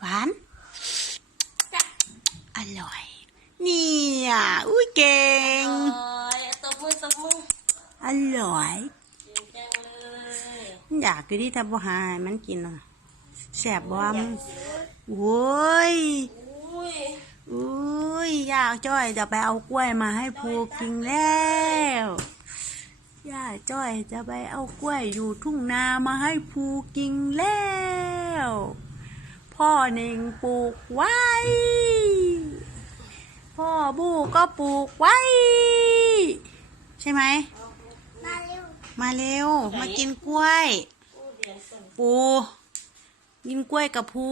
หวาน อร่อย เนี่ยอุ้ยเก่งโอ้ยตบมือตบมืออร่อยเก่งจังเลยอยากกินที่ทำบ่หาให้มันกินอะแสบบ่มนโอ้ยอุ้ยอุ้ยย่าจ้อยจะไปเอากล้วยมาให้ภูกินแล้วย่าจ้อยจะไปเอากล้วยอยู่ทุ่งนามาให้ภูกินแล้ว พ่อเน่งปลูกไว้ พ่อบูก็ปลูกไว้ ใช่ไหม มาเร็ว มาเร็ว มากินกล้วยอู้เรียนส่งปูกินกล้วยกับภู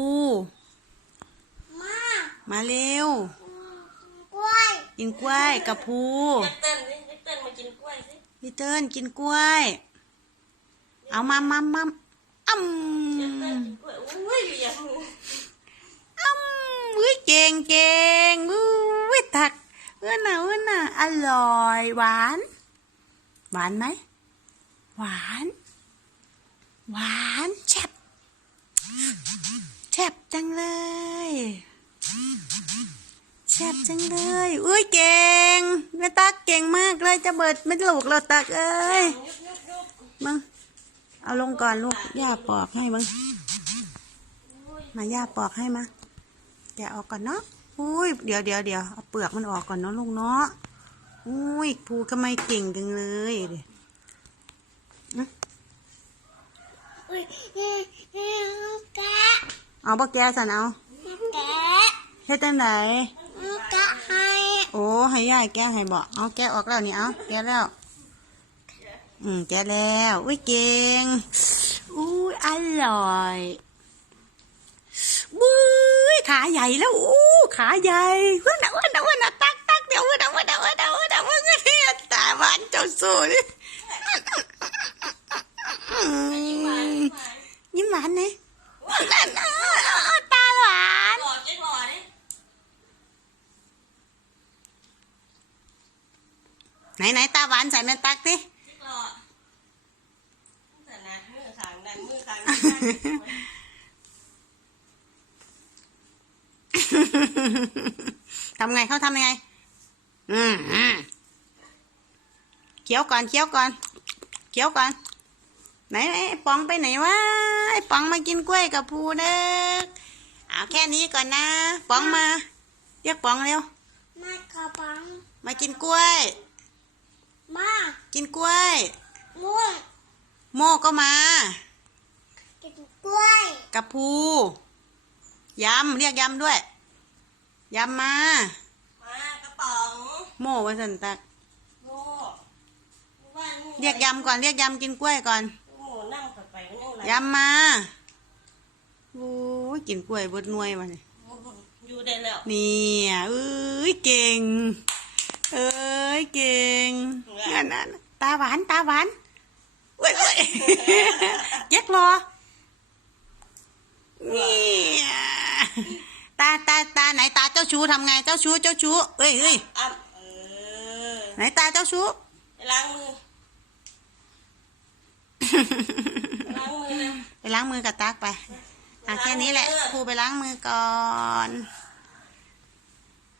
มามาเร็ว กล้วยกินกล้วยกับภูเล็กเต้นสิเล็กเต้นมากินกล้วยสิพี่เติ้ลกินกล้วย เอามามามา อ้ำเล็กเวยอุ้ยอยู่อย่างนี้อ้ำอุ้ยเก่งเก่งอุ้ยตักเอื้อน่ะเอื้อน่ะอร่อยหวาน หวานไหมหวาน หวานแฉบแฉบจังเลยแฉบจังเลย อุ้ยเก่งแม่ตักเก่งมากเลยจะเบิดไม่หลูกเราตักเอ้ยมึงเอาลงก่อนลูก ย่าปอกให้มึงมาย่าปอกให้มาแกะออกก่อนเนาะอุ้ยเดี๋ยวเดี๋ยวเดี๋ยวเอาเปลือกมันออกก่อนเนาะลูกเนาะอุ้ยภูทำไมเก่งจังเลยเดี๋ยวอุ้ยนี่นี่แกะเอาบ่แกะสันเอาแกะเฮ็ดจังไดแกะให้โอ้ให้ย่าแกะให้บ่เอาแกะออกแล้วนี่เอาแกะแล้ว อืมแกะแล้วอุ้ยเก่ง อร่อยบุ้ยขาใหญ่แล้วอู้ขาใหญ่ว้านะว้านะว้านะตักตักเดี๋ยวว้านะว้านะว้านะว้านะว้านะเนี่ยตาหวานเจ้าสูนี่ยิ้มหวานไหมนั่นน่ะเอาตาหวานหลอเจ๊หลอดิไหนไหนตาหวานใส่แม่ตักดิ เจ๊หล่อแต่นะมือขางนั่นมือขางนี่ ทำไงเขาทำยังไงอืมอืมเคี้ยวก่อนเคี้ยวก่อนเคี้ยวก่อน ไหนไหนไอ้ปองไปไหนวะไอ้ปองมากินกล้วยกับภูเด้อเอาแค่นี้ก่อนนะปองมา เรียกปองเร็วมากระปังมากินกล้วย มา กินกล้วยม่วงโมก็มากินกล้วย กับภูยำเรียกยำด้วยยำมา มากระป๋องโมไว้สันตักโม่ว่านี่เรียกยำก่อนเรียกยำกินกล้วยก่อนหมูนั่งไปมันยังไรยำมาโอ้ยกินกล้วยเบดหน่วยมาเนี่ยอยู่ได้แล้วเนี่ยเอ้ยเก่ง เอ้ยเก่งนั่นน่ะตาหวานตาหวานเว้ยเว้ย เจ๊กรอเนี่ย ตาตาตาไหนตาเจ้าชู้ทำไงเจ้าชู้เจ้าชู้เอ้ยเอ้ยอะเออไหนตาเจ้าชู้ไปล้างมือไปล้างมือเร็วไปล้างมือกับตักไปอะแค่นี้แหละครูไปล้างมือก่อนเ